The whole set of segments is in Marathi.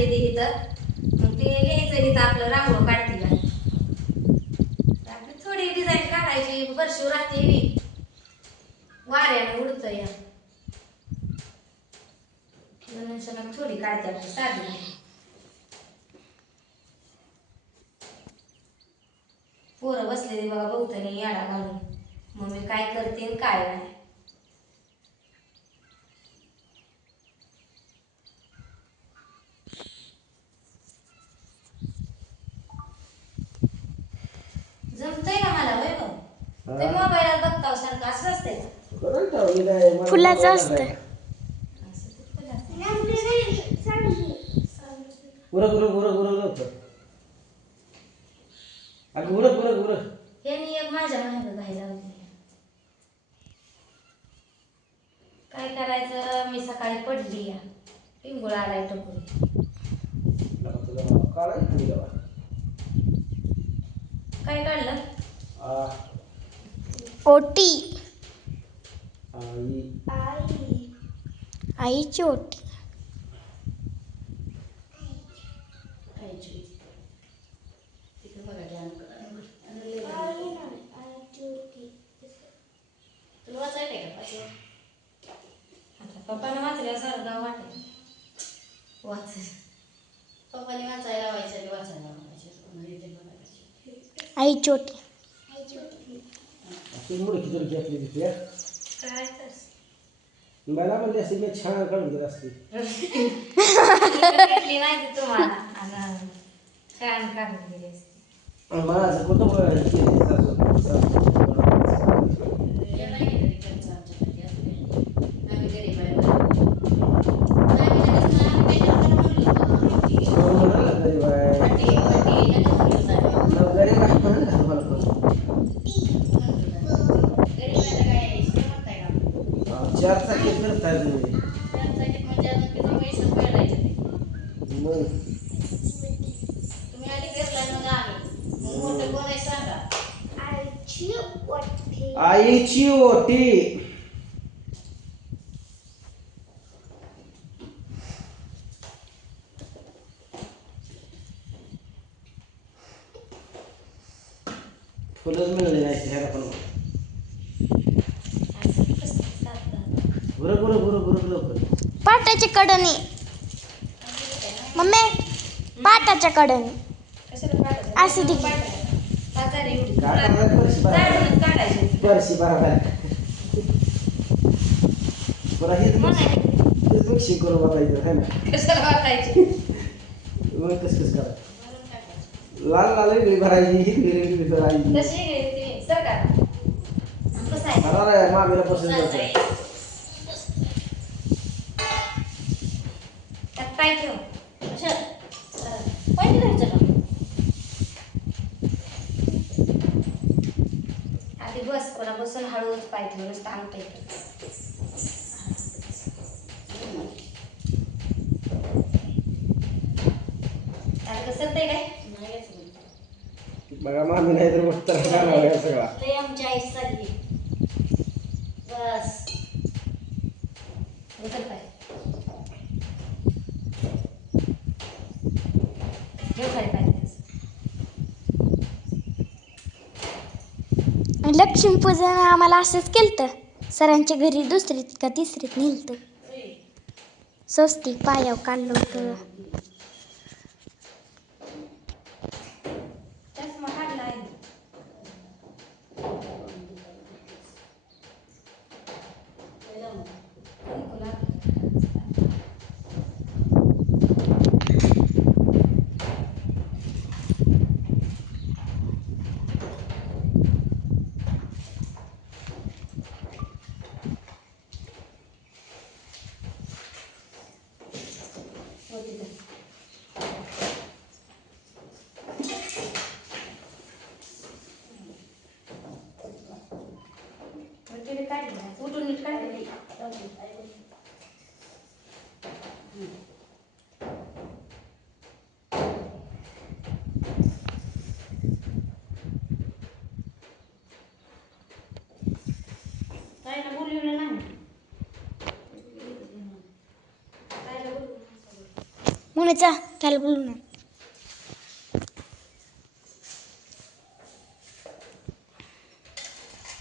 काढते ते इथं, मग ते लिहायचं इथं आपलं रांगोळ काढते का आपली थोडी डिझाईन काढायची, वर्ष राहते बी वाऱ्यानं उडतं या म्हणून थोडी काढते आपली साधी. पोरं बसलेली बघा बहुतनी याडा घालून, मग मी काय करते आणि काय नाही. जमतंय का मला होय बघ, ते मोबाईलात बघताव सारखं असं असतंय का? फुलाचं असतं. उरक उरक उरक उरक लवकर. अगं उरक उरक उरक. यांनी एक माझ्या मागे घायला होती. काय करायचं, मी सकाळी पडली या पिंगुळ आलाय टोकून. काय काढलं? ओटी. आईची ओटी. पप्पाने वाचल्यासारखं गाव वाटेल वाच. पप्पाने वाचायला लावायचं वाचायला लावायचे. आईची ओटी. काय तर मला म्हणजे असे मी छान काढून दिलं असते. नाही तुम्हाला छान काढून दिली असते. माझं कुठं चार चाकी करतात आईची ओटी. फुलंच मिळाले नाही ह्याला पण. उरक उरक उरक उरक लवकर. पाटाच्या कडणी. मम्मी पाटाच्या कडणी असं दे. परशी बरोबर बरं हेच बक्षी करू वाटायचं है ना. कशाला वाटायची? मग कसं करा लाल लाल वेगळी भरायची हिरवी वेगळी भरायची. कशी सरकार कसं आहे? अरे मामीला पसंत होतं. त्यात पाय ठेव. पाय ठेवायचं का? आधी बस कोणा बसून हळूच पाय ठेव, नुसतं अंगठा ठेव. आता कसं ते काय? बघा मामी नाही तर मग तर घालावं सगळा. लय आमची आई चालली. बस उचल पाय. ठेव खाली पाय. लक्ष्मीपूजन आम्हाला असंच केलं. सरांच्या घरी दुसरीत का तिसरीत नेलतं. स्वस्तिक पायावर काढलं होतं. उठून नीट काढले. मुलीचा त्याला बोलू ना.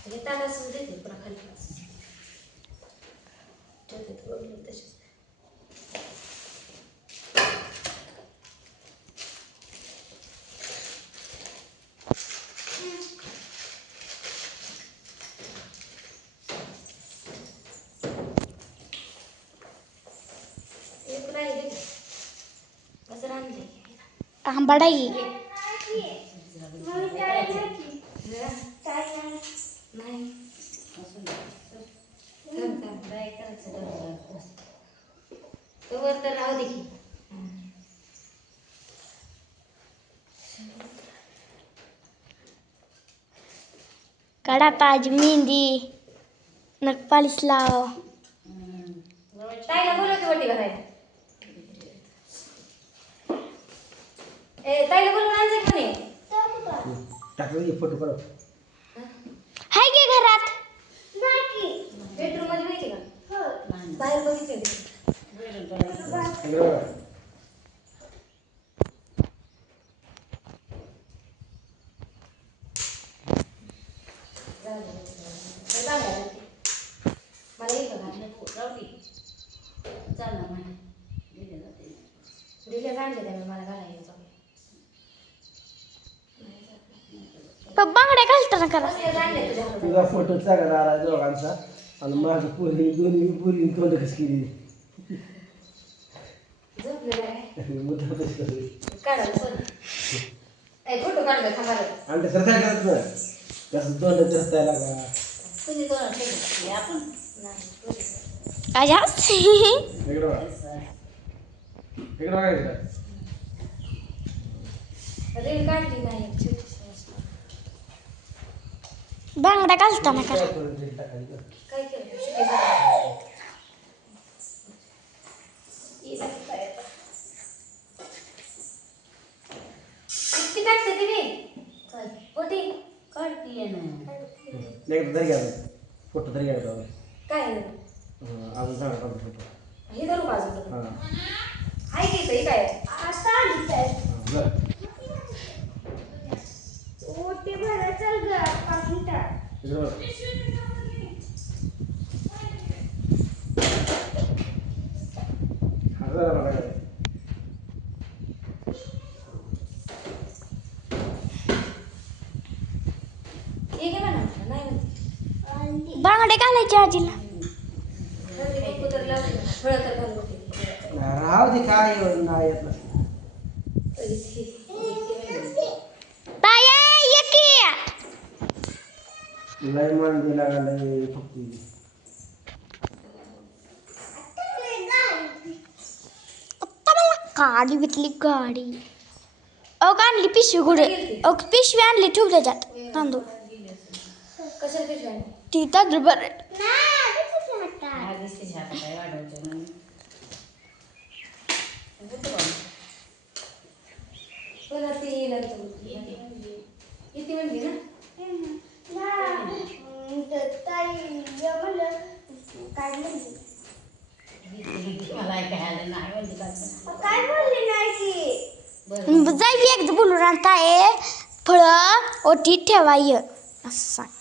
हे ताट असं देते पुन्हा खाली ठेवते तशीच. आंबाडाई वर तर राहू दे की. काढा ताज मेहंदी नखपालिश लाव. ताईला बोलव की वटी भरायला. ताईला बोलवून आणते कोणी. टाकलं फोटो काढ. हाय की घरात. बेडरूम मध्ये माहिती का बाहेर बघितले मला एक दिले आणले त्यामुळे मला घालायचं. बांगड्या घालताना करा. आणले तुझ्या तुझा फोटो चांगला आला दोघांचा आणि माझं पोरी दोन्ही पोरी तोंड कशी केली झोपलेला आहे मुद्दा कशी करते काढायला पण फोटो काढला थांबायला. आणि ते सरकार करत नाही कसं तोंड करता लागा कुणी दोन ठेवले आपण नाही आजास इकडं बघा. इकडं बघायचं रील काढली नाही छोटीशी. बांगड्या घालताना करा. काय केलं किती काढते तिने पोटी काढतीये ना. एकदा तरी घ्या फोटो तरी घ्यायचा काय अजून सांगा फोटो हे धरू बाजूला हां आहे की इथं, हे काय आता बरं ओटी भरा चल ग 5 मिनिटं. इकडं बघ. हा जरा बघा. हे घे म्हणा नाही म्हणते बांगड्या घालायच्या आजीला. कुतर लावली फळं तर घालू होते. राहू दे काय नाही येत नसतं. ताई ये की. लय मान दिला लय फक्त आता मला गाडी भेटली गाडी. आणली पिशवी कुठे. पिशवी आणली ठेव त्याच्यात तांदूळ. कशाला पिशव्या ती तांदूळ बरं. पुन्हा ती येईल किती म्हणली ना काय बोलली नाही की जाईल एकदा बोलून आणताय फळं ओटीत ठेवाय असं सांग.